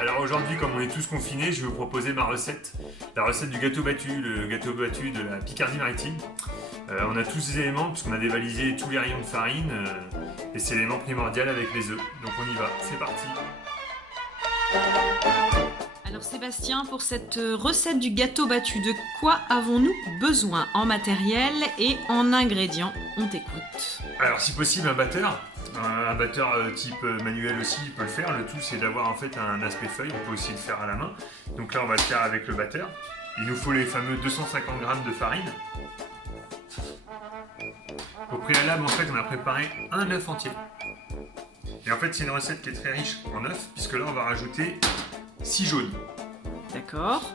Alors aujourd'hui, comme on est tous confinés, je vais vous proposer ma recette. La recette du gâteau battu, le gâteau battu de la Picardie-Maritime. On a tous les éléments, puisqu'on a dévalisé tous les rayons de farine, et c'est l'élément primordial avec les œufs. Donc on y va, c'est parti. Alors Sébastien, pour cette recette du gâteau battu, de quoi avons-nous besoin en matériel et en ingrédients? On t'écoute. Alors si possible un batteur type manuel aussi il peut le faire. Le tout c'est d'avoir en fait un aspect feuille, on peut aussi le faire à la main. Donc là on va le faire avec le batteur. Il nous faut les fameux 250 g de farine. Au préalable en fait on a préparé un œuf entier. Et en fait c'est une recette qui est très riche en œufs, puisque là on va rajouter 6 jaunes. D'accord.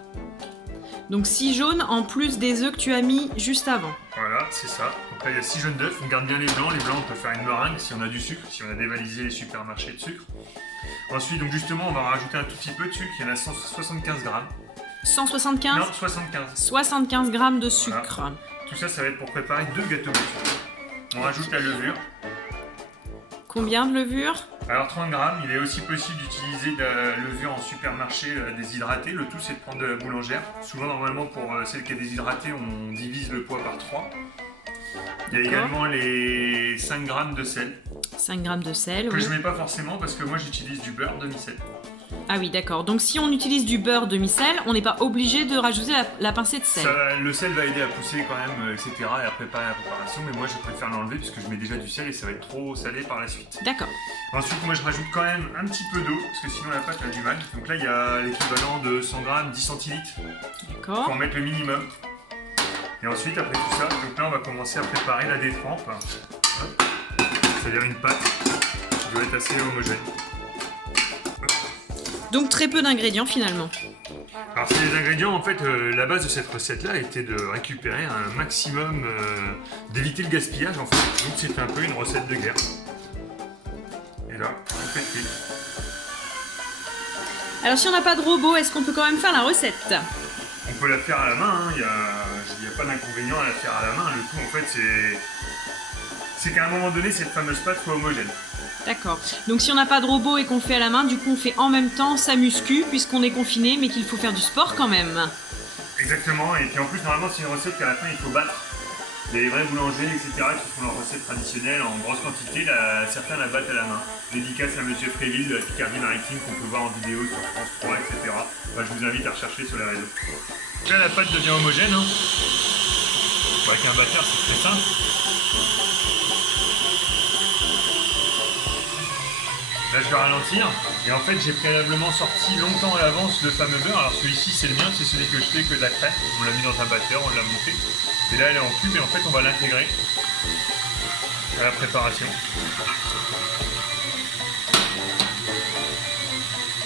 Donc 6 jaunes en plus des œufs que tu as mis juste avant. Voilà, c'est ça. Donc là, il y a 6 jaunes d'œufs. On garde bien les blancs. Les blancs, on peut faire une meringue si on a du sucre, si on a dévalisé les supermarchés de sucre. Ensuite, donc justement, on va rajouter un tout petit peu de sucre. Il y en a 175 grammes. 175? Non, 75. 75 grammes de sucre. Voilà. Tout ça, ça va être pour préparer 2 gâteaux battus. On rajoute la levure. Combien de levure? Alors 30 grammes. Il est aussi possible d'utiliser de la levure en supermarché déshydratée. Le tout, c'est de prendre de la boulangère. Souvent, normalement, pour celle qui est déshydratée, on divise le poids par 3. Il y a également les 5 grammes de sel. 5 grammes de sel, que oui. je mets pas forcément parce que moi j'utilise du beurre demi-sel. Ah oui, d'accord. Donc si on utilise du beurre demi-sel, on n'est pas obligé de rajouter la pincée de sel. Le sel va aider à pousser quand même, etc. et à préparer la préparation, mais moi je préfère l'enlever puisque je mets déjà du sel et ça va être trop salé par la suite. D'accord. Ensuite, moi je rajoute quand même un petit peu d'eau parce que sinon la pâte a du mal. Donc là il y a l'équivalent de 100 grammes, 10 centilitres. D'accord. Pour en mettre le minimum. Et ensuite, après tout ça, donc là on va commencer à préparer la détrempe. C'est-à-dire une pâte qui doit être assez homogène. Donc très peu d'ingrédients finalement. Alors c'est les ingrédients, en fait, la base de cette recette-là était de récupérer un maximum, d'éviter le gaspillage en fait. Donc c'était un peu une recette de guerre. Et là, on fait cuire. Alors si on n'a pas de robot, est-ce qu'on peut quand même faire la recette? On peut la faire à la main, hein. Il n'y a pas d'inconvénient à la faire à la main. Le tout en fait c'est qu'à un moment donné cette fameuse pâte soit homogène. D'accord. Donc si on n'a pas de robot et qu'on fait à la main, du coup on fait en même temps sa muscu puisqu'on est confiné mais qu'il faut faire du sport quand même. Exactement, et puis en plus normalement c'est une recette qu'à la fin il faut battre. Il y a les vrais boulangers, etc. qui font leur recette traditionnelle en grosse quantité, certains la battent à la main. Dédicace à Monsieur Fréville de la Picardie-Maritime qu'on peut voir en vidéo sur France 3, etc. Enfin, je vous invite à rechercher sur les réseaux. Là la pâte devient homogène, hein. Avec un batteur c'est très simple. Là je vais ralentir, et en fait j'ai préalablement sorti longtemps à l'avance le fameux beurre. Alors celui-ci c'est le mien, c'est celui que je fais que de la crème. On l'a mis dans un batteur, on l'a monté. Et là elle est en cube et en fait on va l'intégrer à la préparation.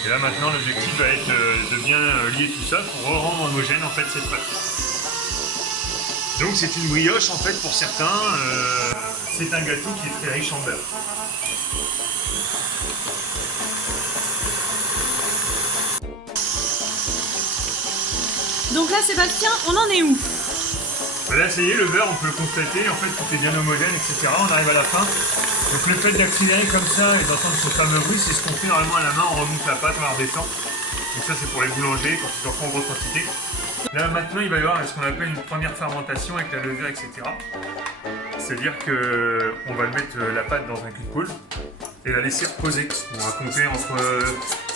Et là maintenant l'objectif va être de bien lier tout ça pour rendre homogène en fait cette pâte. Donc c'est une brioche en fait pour certains, c'est un gâteau qui est très riche en beurre. Donc là Sébastien, on en est où? Là ça y est, le beurre on peut le constater, en fait tout est bien homogène, etc. On arrive à la fin. Donc le fait d'accélérer comme ça et d'entendre ce fameux bruit, c'est ce qu'on fait normalement à la main, on remonte la pâte, on la redescend. Donc ça c'est pour les boulangers, quand ils en font en grosse quantité. Là maintenant il va y avoir ce qu'on appelle une première fermentation avec la levure, etc. C'est-à-dire qu'on va mettre la pâte dans un cul de poule et la laisser reposer. On va compter entre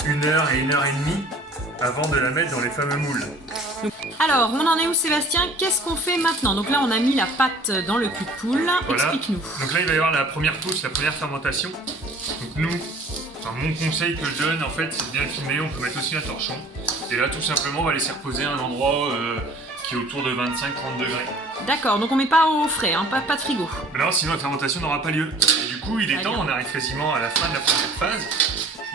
1 heure et 1 heure et demie avant de la mettre dans les fameux moules. Alors, on en est où Sébastien? Qu'est-ce qu'on fait maintenant? Donc là, on a mis la pâte dans le cul de poule. Voilà. Explique-nous. Donc là, il va y avoir la première pousse, la première fermentation. Donc nous, mon conseil que je donne, en fait, c'est de bien filmer. On peut mettre aussi un torchon. Et là, tout simplement, on va laisser reposer à un endroit qui est autour de 25-30 degrés. D'accord, donc on met pas au frais, hein, pas de frigo. Mais non, sinon la fermentation n'aura pas lieu. Et du coup, il est temps, on arrive quasiment à la fin de la première phase.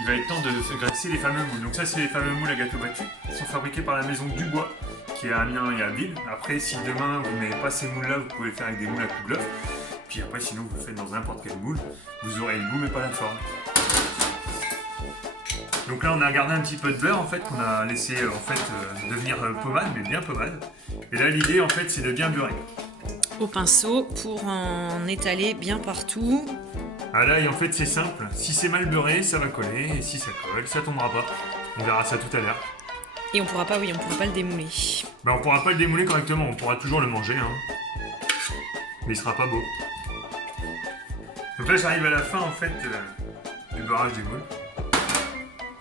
Il va être temps de graisser les fameux moules. Donc ça, c'est les fameux moules à gâteau battu. Ils sont fabriqués par la maison Dubois, qui est à Amiens et à Ville. Après, si demain vous n'avez pas ces moules-là, vous pouvez faire avec des moules à coupe-bluff. Puis après, sinon, vous le faites dans n'importe quel moule. Vous aurez le goût, mais pas la forme. Donc là, on a gardé un petit peu de beurre, en fait, qu'on a laissé devenir pommade, mais bien pommade. Et là, l'idée, en fait, c'est de bien beurrer. Au pinceau pour en étaler bien partout. Ah là, et en fait, c'est simple. Si c'est mal beurré, ça va coller. Et si ça colle, ça tombera pas. On verra ça tout à l'heure. Et on pourra pas le démouler. Bah, on pourra pas le démouler correctement. On pourra toujours le manger, hein. Mais il sera pas beau. Donc là, j'arrive à la fin, en fait, du beurrage des moules.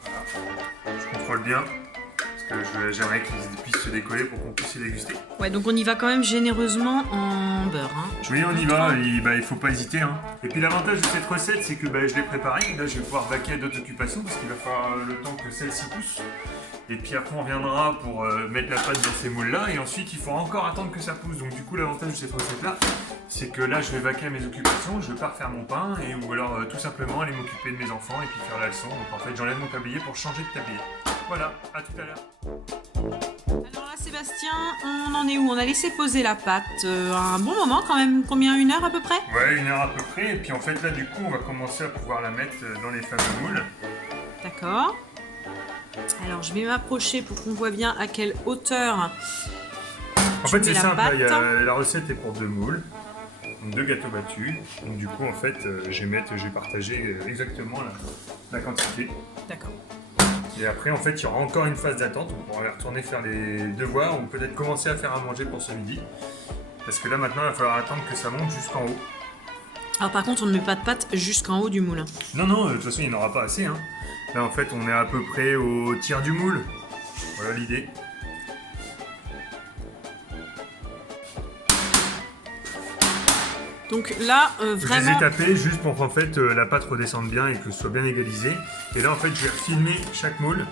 Voilà. Je contrôle bien. Parce que j'aimerais qu'ils puissent se décoller pour qu'on puisse les déguster. Ouais, donc on y va quand même généreusement en beurre. Hein. Oui, on y va, il faut pas hésiter. Hein. Et puis l'avantage de cette recette, c'est que je l'ai préparée. Là, je vais pouvoir vaquer à d'autres occupations parce qu'il va falloir le temps que celle-ci pousse. Et puis après, on reviendra pour mettre la pâte dans ces moules-là. Et ensuite, il faudra encore attendre que ça pousse. Donc du coup, l'avantage de cette recette-là, c'est que là, je vais vaquer à mes occupations. Je vais pas refaire mon pain. Ou alors, tout simplement, aller m'occuper de mes enfants et puis faire la leçon. Donc en fait, j'enlève mon tablier pour changer de tablier. Voilà, à tout à l'heure. Alors là, Sébastien, on en est où? On a laissé poser la pâte un bon moment quand même. Combien? 1 heure à peu près? Ouais, 1 heure à peu près. Et puis en fait, là, du coup, on va commencer à pouvoir la mettre dans les fameux moules. D'accord. Alors, je vais m'approcher pour qu'on voit bien à quelle hauteur. En fait, c'est simple. Là, la recette est pour 2 moules. Donc 2 gâteaux battus. Donc du coup, en fait, je vais partager exactement la quantité. D'accord. Et après, en fait, il y aura encore une phase d'attente. On pourra aller retourner faire les devoirs ou peut-être commencer à faire à manger pour ce midi. Parce que là, maintenant, il va falloir attendre que ça monte jusqu'en haut. Alors par contre, on ne met pas de pâte jusqu'en haut du moule. Non, de toute façon, il n'y en aura pas assez. Hein. Là, en fait, on est à peu près au tiers du moule. Voilà l'idée. Donc là, vraiment... Je les ai tapés juste pour qu'en fait la pâte redescende bien et que ce soit bien égalisé. Et là en fait je vais filmer chaque moule.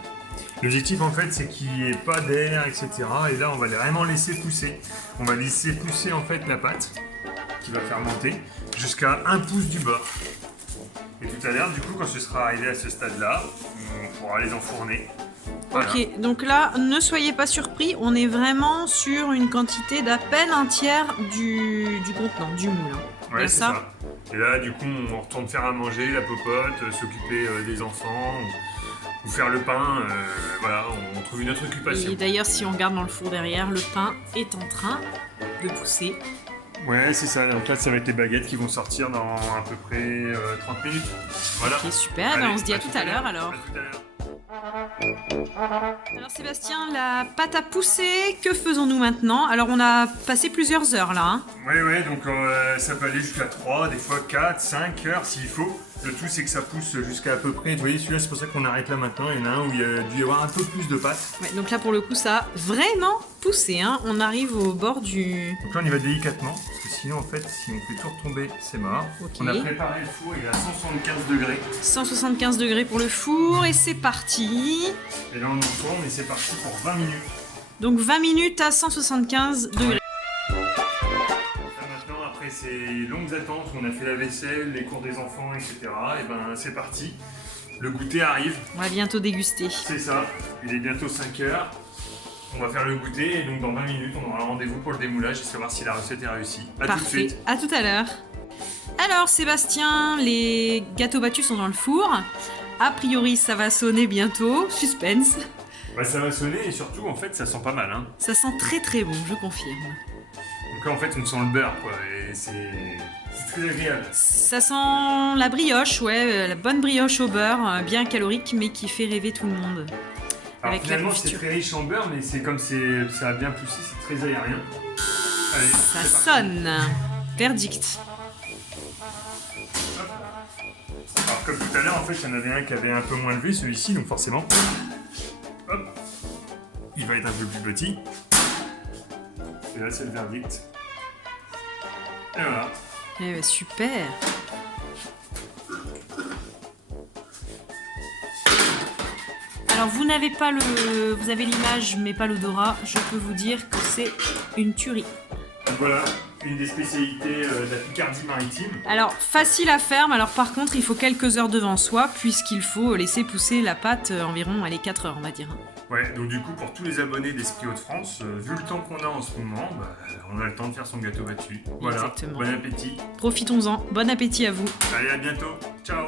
L'objectif en fait c'est qu'il n'y ait pas d'air, etc. Et là on va vraiment laisser pousser. On va laisser pousser en fait la pâte qui va faire monter jusqu'à 1 pouce du beurre. Et tout à l'heure du coup quand ce sera arrivé à ce stade là, on pourra les enfourner. Voilà. Ok, donc là, ne soyez pas surpris, on est vraiment sur une quantité d'à peine un tiers du contenant, du moule. Ouais, c'est ça. Et là, du coup, on retourne faire à manger, la popote, s'occuper des enfants, ou faire le pain. Voilà, on trouve une autre occupation. Et d'ailleurs, si on regarde dans le four derrière, le pain est en train de pousser. Ouais, c'est ça. Donc là, ça va être les baguettes qui vont sortir dans à peu près 30 minutes. Voilà. Ok, super. Allez, on se dit à tout à l'heure alors. À tout à l'heure. Alors Sébastien, la pâte a poussé, que faisons-nous maintenant? Alors on a passé plusieurs heures là. Hein. Ouais, donc ça peut aller jusqu'à 3, des fois 4, 5 heures s'il faut. Le tout c'est que ça pousse jusqu'à à peu près, vous voyez celui-là c'est pour ça qu'on arrête là maintenant, il y en a un où il y a dû y avoir un peu plus de pâte. Ouais, donc là pour le coup ça a vraiment poussé, hein. On arrive au bord du... Donc là on y va délicatement, parce que sinon en fait si on fait tout retomber c'est mort. Okay. On a préparé le four, il est à 175 degrés. 175 degrés pour le four et c'est parti. Et là on tourne et c'est parti pour 20 minutes. Donc 20 minutes à 175 degrés. Après ces longues attentes, on a fait la vaisselle, les cours des enfants, etc. Et ben c'est parti. Le goûter arrive. On va bientôt déguster. C'est ça. Il est bientôt 5 heures. On va faire le goûter et donc dans 20 minutes, on aura un rendez-vous pour le démoulage et savoir si la recette est réussie. À tout de suite. À tout à l'heure. Alors Sébastien, les gâteaux battus sont dans le four. A priori, ça va sonner bientôt. Suspense. Bah, ça va sonner et surtout, en fait, ça sent pas mal. Hein. Ça sent très très bon, je confirme. Donc là, en fait, on sent le beurre, quoi. Et c'est très agréable. Ça sent la brioche, ouais, la bonne brioche au beurre, bien calorique, mais qui fait rêver tout le monde. Alors avec finalement, la c'est confiture. très riche en beurre, mais c'est comme ça a bien poussé, c'est très aérien. Allez, Ça c'est parti. sonne. Verdict. Alors comme tout à l'heure, en fait, il y en avait un qui avait un peu moins levé, celui-ci, donc forcément, hop, il va être un peu plus petit. Et là, c'est le verdict. Et voilà. Eh ben, super. Alors vous n'avez pas vous avez l'image mais pas l'odorat. Je peux vous dire que c'est une tuerie. Voilà, une des spécialités de la Picardie maritime. Alors facile à faire, mais alors par contre il faut quelques heures devant soi puisqu'il faut laisser pousser la pâte environ 4 heures on va dire. Ouais, donc du coup pour tous les abonnés d'Esprit Hauts-de-France, vu le temps qu'on a en ce moment, on a le temps de faire son gâteau battu. Voilà, Exactement. bon appétit. Profitons-en, bon appétit à vous. Allez, à bientôt, ciao.